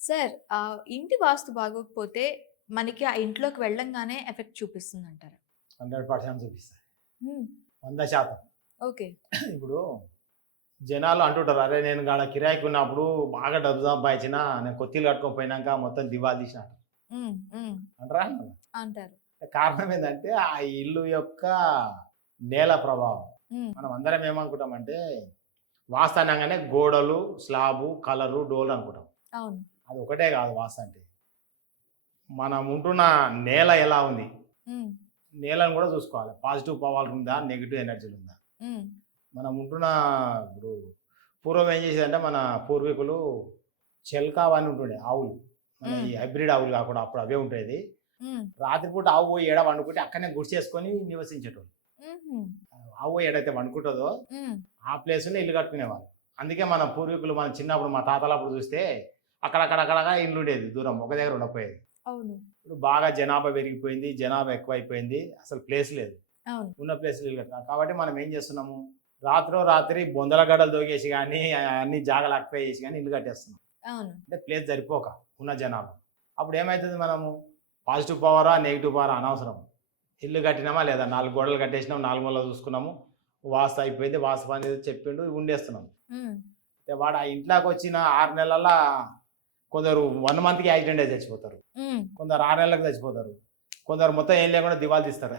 Sir ఇంటి వాస్తు బాగోకపోతే మనకి ఆ ఇంట్లోకి వెళ్ళంగానే ఎఫెక్ట్ చూపిస్తుందంటారా? 100% చూపిస్తాయి. హ్మ్. 100%. ఓకే. ఇప్పుడు జనాలు అంటుంటారు, "అరే! నేను గాడ కిరాయికి ఉన్నప్పుడు బాగా డబ్బు సంపాదించిన. నేను కొత్తిల్లు కట్టుకొని పోయినాక మొత్తం దివాళా తీసిన" హ్మ్. హ్మ్. అంటారా? అంటారు. కారణం ఏందంటే, ఆ ఇల్లు యొక్క నేల ప్రభావం. హ్మ్. మనం అందరం ఏమనుకుంటామంటే, వాస్తు అనంగానే గోడలు, స్లాబు, కలరు, డోర్లు అనుకుంటాం. అవును. అది ఒకటే కాదు వాస్తు అంటే. మనం ఉంటున్న నేల ఎలా ఉంది? హ్మ్. నేలను కూడా చూసుకోవాలి. పాజిటివ్ పవర్ ఉందా? నెగెటివ్ ఎనర్జీలు ఉందా? హ్మ్. మనం ఉంటున్న ఇప్పుడు పూర్వం ఏం చేసేదంటే మన పూర్వీకులు చెల్కా అవన్నీ ఉంటుండే ఆవులు. మన హ్మ్. ఈ హైబ్రిడ్ ఆవులు కాకుండా అప్పుడు అవే ఉండేది. హ్మ్. రాత్రిపూట ఆవు పోయి ఏడ పండుకుంటే అక్కడనే గుడిసేసుకొని నివసించేటోళ్ళు. హుహు. ఆవు ఏడైతే పండుకుంటదో హ్మ్. ఆ ప్లేస్‌లో ఇల్లు కట్టుకునేవాళ్ళు. అందుకే మన పూర్వీకులు మన చిన్నప్పుడు మా తాతలప్పుడు చూస్తే అక్కడక్కడక్కడగా ఇల్లుండేది దూరం. ఒక దగ్గర ఉండకపోయేది. అవును. ఇప్పుడు బాగా జనాభా పెరిగిపోయింది. జనాభా ఎక్కువైపోయింది. అసలు ప్లేస్ లేదు. అవును. ఉన్న ప్లేస్‌లో ఇల్లు కట్టాలి. కాబట్టి మనం ఏం చేస్తున్నాము? రాత్రో రాత్రి బొందల గడలు తోగేసి గాని, అన్ని జాగాలు ఆక్యుపై చేసి గాని ఇల్లు కట్టేస్తున్నాం. అవును. అంటే ప్లేస్ సరిపోక ఉన్న జనాభా. అప్పుడు ఏమైతది మనము పాజిటివ్ పవరా? నెగెటివ్ పవరా? అనవసరం. ఇల్లు కట్టినామా లేదా? 4 గోడలు కట్టేసినాం. 4 మూలలు చూసుకున్నాము. వాస్తు అయిపోయింది. వాస్తు పని చెప్పిండు ఉండేస్తున్నాం. హ్మ్. అయితే వాడు ఆ ఇంట్లోకొచ్చిన 6 నెలల కొందరు 1 మంత్‌కి యాక్సిడెంట్ అయి చచ్చిపోతారు. హ్మ్. కొందరు 6 నెలలకు చచ్చిపోతారు. కొందరు మొత్తం ఏం లేకుండా దివాళా తీస్తారు.